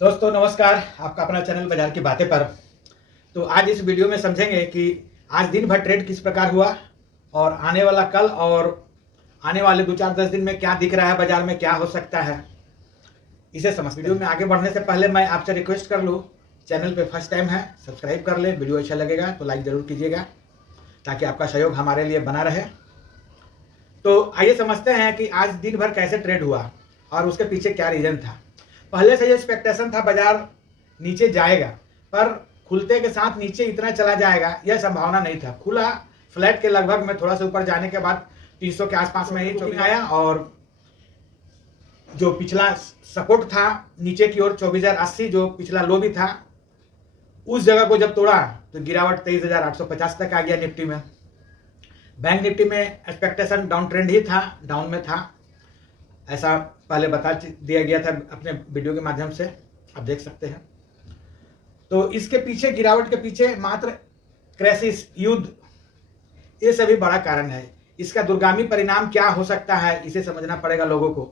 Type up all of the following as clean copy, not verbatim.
दोस्तों नमस्कार, आपका अपना चैनल बाजार की बातें पर। तो आज इस वीडियो में समझेंगे कि आज दिन भर ट्रेड किस प्रकार हुआ और आने वाला कल और आने वाले 2-4-10 दिन में क्या दिख रहा है, बाजार में क्या हो सकता है, इसे समझ। वीडियो में आगे बढ़ने से पहले मैं आपसे रिक्वेस्ट कर लूँ, चैनल पे फर्स्ट टाइम है सब्सक्राइब कर ले। वीडियो अच्छा लगेगा तो लाइक ज़रूर कीजिएगा ताकि आपका सहयोग हमारे लिए बना रहे। तो आइए समझते हैं कि आज दिन भर कैसे ट्रेड हुआ और उसके पीछे क्या रीज़न था। पहले से ये एक्सपेक्टेशन था बाजार नीचे जाएगा, पर खुलते के साथ नीचे इतना चला जाएगा यह संभावना नहीं था। खुला फ्लैट के लगभग में थोड़ा सा ऊपर जाने के बाद 300 के आसपास में ही चौबीस आया और जो पिछला सपोर्ट था नीचे की ओर 24,080 जो पिछला लो भी था, उस जगह को जब तोड़ा तो गिरावट 23,850 तक आ गया। निफ्टी में, बैंक निफ्टी में एक्सपेक्टेशन डाउन ट्रेंड ही था, डाउन में था, ऐसा पहले बता दिया गया था अपने वीडियो के माध्यम से, आप देख सकते हैं। तो इसके पीछे, गिरावट के पीछे मात्र क्राइसिस, युद्ध, ये सभी बड़ा कारण है। इसका दूरगामी परिणाम क्या हो सकता है इसे समझना पड़ेगा लोगों को।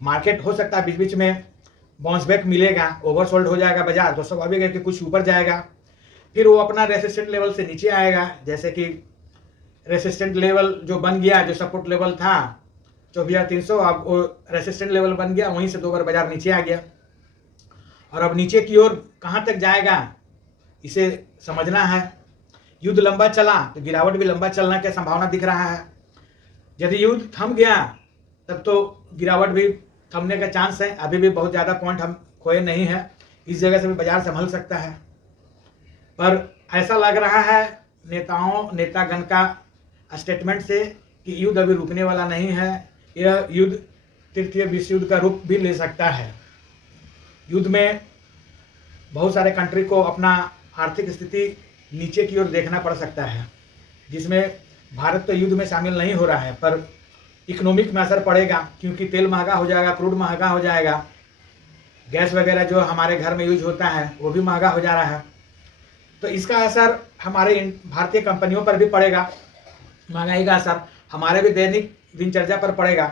मार्केट हो सकता है बीच बीच में बाउंस बैक मिलेगा, ओवरसोल्ड हो जाएगा बाजार तो स्वाभाविक है कि कुछ ऊपर जाएगा, फिर वो अपना रेसिस्टेंट लेवल से नीचे आएगा। जैसे कि रेसिस्टेंट लेवल जो बन गया, जो सपोर्ट लेवल था 24,300, अब वो रेसिस्टेंट लेवल बन गया, वहीं से 2 बार बाजार नीचे आ गया और अब नीचे की ओर कहाँ तक जाएगा इसे समझना है। युद्ध लंबा चला तो गिरावट भी लंबा चलने की संभावना दिख रहा है। यदि युद्ध थम गया तब तो गिरावट भी थमने का चांस है। अभी भी बहुत ज़्यादा पॉइंट हम खोए नहीं है, इस जगह से भी बाजार संभल सकता है। पर ऐसा लग रहा है नेतागण का स्टेटमेंट से कि युद्ध अभी रुकने वाला नहीं है। यह युद्ध तृतीय विश्व युद्ध का रूप भी ले सकता है। युद्ध में बहुत सारे कंट्री को अपना आर्थिक स्थिति नीचे की ओर देखना पड़ सकता है, जिसमें भारत तो युद्ध में शामिल नहीं हो रहा है, पर इकोनॉमिक में असर पड़ेगा क्योंकि तेल महंगा हो जाएगा, क्रूड महंगा हो जाएगा, गैस वगैरह जो हमारे घर में यूज होता है वो भी महंगा हो जा रहा है। तो इसका असर हमारे भारतीय कंपनियों पर भी पड़ेगा, महंगाई का असर हमारे भी दैनिक दिनचर्या पर पड़ेगा,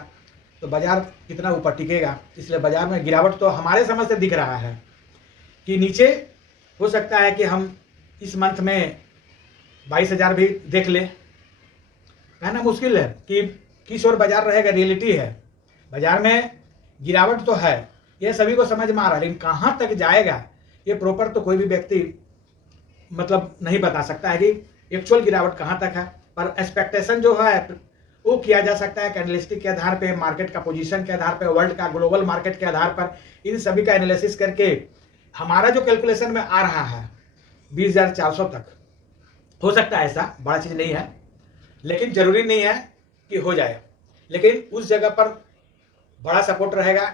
तो बाजार कितना ऊपर टिकेगा। इसलिए बाजार में गिरावट तो हमारे समझ से दिख रहा है कि नीचे हो सकता है कि हम इस मंथ में 22,000 भी देख ले। कहना मुश्किल है कि किस ओर बाजार रहेगा, रियलिटी है। बाजार में गिरावट तो है, यह सभी को समझ में आ रहा है, लेकिन कहाँ तक जाएगा ये प्रॉपर तो कोई भी व्यक्ति मतलब नहीं बता सकता है कि एक्चुअल गिरावट कहाँ तक है। पर एक्सपेक्टेशन जो है वो किया जा सकता है कैंडलस्टिक के आधार पे, मार्केट का पोजीशन के आधार पे, वर्ल्ड का ग्लोबल मार्केट के आधार पर, इन सभी का एनालिसिस करके हमारा जो कैलकुलेशन में आ रहा है 20,400 तक हो सकता है। ऐसा बड़ा चीज़ नहीं है, लेकिन जरूरी नहीं है कि हो जाए। लेकिन उस जगह पर बड़ा सपोर्ट रहेगा।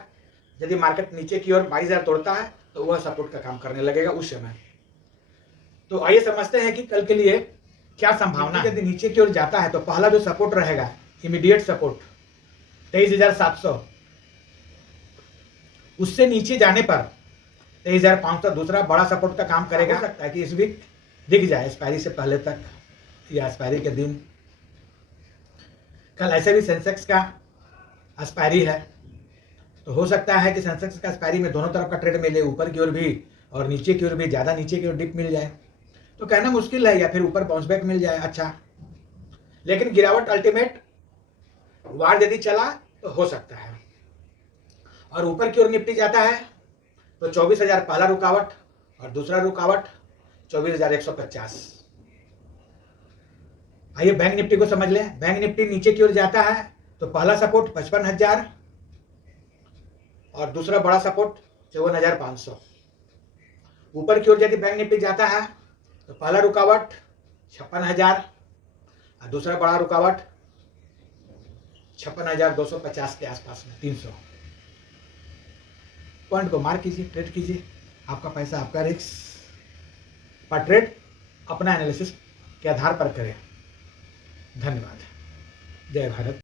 यदि मार्केट नीचे की ओर 22,000 तोड़ता है तो वह सपोर्ट का काम करने लगेगा उस समय। तो आइए समझते हैं कि कल के लिए क्या संभावना है। यदि नीचे की ओर जाता है तो पहला जो सपोर्ट रहेगा, इमीडिएट सपोर्ट 23,700, उससे नीचे जाने पर 23,500 दूसरा बड़ा सपोर्ट का काम करेगा। हो सकता है कि इस वीक दिख जाए एक्सपायरी से पहले तक या एक्सपायरी के दिन। कल ऐसे भी सेंसेक्स का एक्सपायरी है, तो हो सकता है कि सेंसेक्स का एक्सपायरी में दोनों तरफ का ट्रेड मिले, ऊपर की ओर भी और नीचे की ओर भी, ज़्यादा नीचे की ओर डिप मिल जाए तो कहना मुश्किल है, या फिर ऊपर बाउंस बैक मिल जाए अच्छा। लेकिन गिरावट अल्टीमेट वार यदि चला तो हो सकता है। और ऊपर की ओर निफ्टी जाता है तो 24,000 पहला रुकावट और दूसरा रुकावट 24,150। आइए बैंक निफ्टी को समझ लें। बैंक निफ्टी नीचे की ओर जाता है तो पहला सपोर्ट 55,000 और दूसरा बड़ा सपोर्ट 54,500। ऊपर की ओर यदि बैंक निफ्टी जाता है तो पहला रुकावट 56,000 और दूसरा बड़ा रुकावट 56,250 के आसपास में, 300 पॉइंट को मार्क कीजिए, ट्रेड कीजिए। आपका पैसा, आपका रिस्क, पर ट्रेड अपना एनालिसिस के आधार पर करें। धन्यवाद। जय भारत।